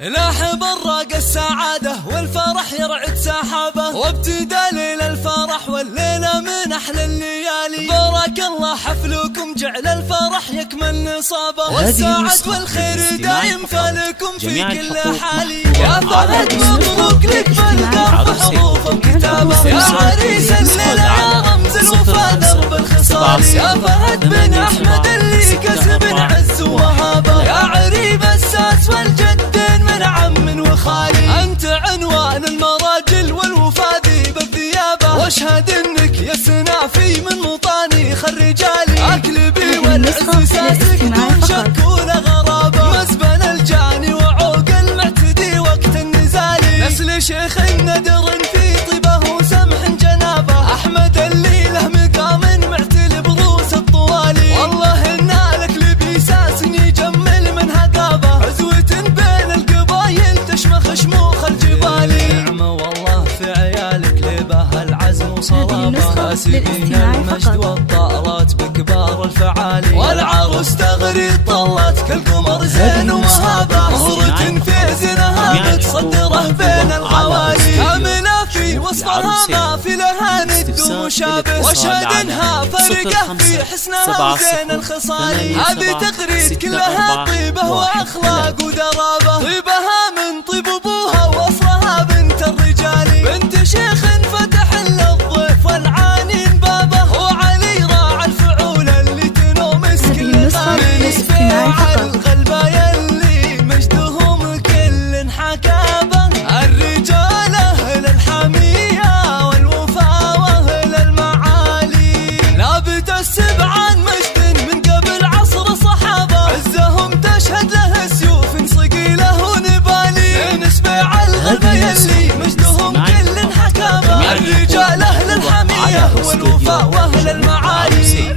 لاح براق السعادة والفرح يرعد سحابه، وابتدى ليل الفرح والليلة من أحلى الليالي. بارك الله حفلكم جعل الفرح يكمل نصابه، والسعد والخير دايم فالكم في كل حالي. يا فهد مبروك لك بالقرب حروف وكتابه، يا عريس الليلة يا رمز الوفا درب الخصال. يا فهد بن أحمد اللي كسب عز وهابه، يا عريب الساس والجدين من عم وخالي. أنت عنوان المراجل والوفا ذيب الثيابة، واشهد انك يا سنافي من مطانيخ الرجالي. اكلبي والعز ساسك دون شك ولا غرابة، مسبن الجاني وعوق المعتدي وقت النزال. نسل شيخ ندر في طيبه وسمح جنابه، احمد اللي له مقام معتل بروس الطوالي. والله ان الاكلبي ساس يجمل من هقابه، عزوة بين القبايل تشمخ شموخ الجبال. نعمة والله في عيالك لبه العزم وصلابه، كاسبين المجد والطارات بكبار الفعالي. والعروس تغري طلت كالقمر زين ومهابه، مهرة في زنها بتصدره بين الغوالي. كاملة في وصفها ما في لها ند ومشابه، واشهد انها فرقه في حسنها وزين الخصال. هذه تغريد كلها طيبه واخلاق ودرابه، طيبها من طيب ابوها واصلها بنت الرجال. بنت شيخ فتح للضيف والعانين بابه، وعلي راعى الفعول اللي تنومس كل غالي. فيها الغلبة يلي مجدهم كل حكابه، الرجال اهل الحمية والوفا واهل المعالي. لابد السبع عن مجد من قبل عصر صحابه، عزهم تشهد له سيوف صقيله ونبالي. نسبة على الغلبة يلي مجدهم كل حكابه، الرجال اهل الحمية والوفا واهل المعالي.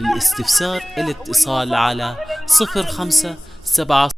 الاستفسار الاتصال على 05 7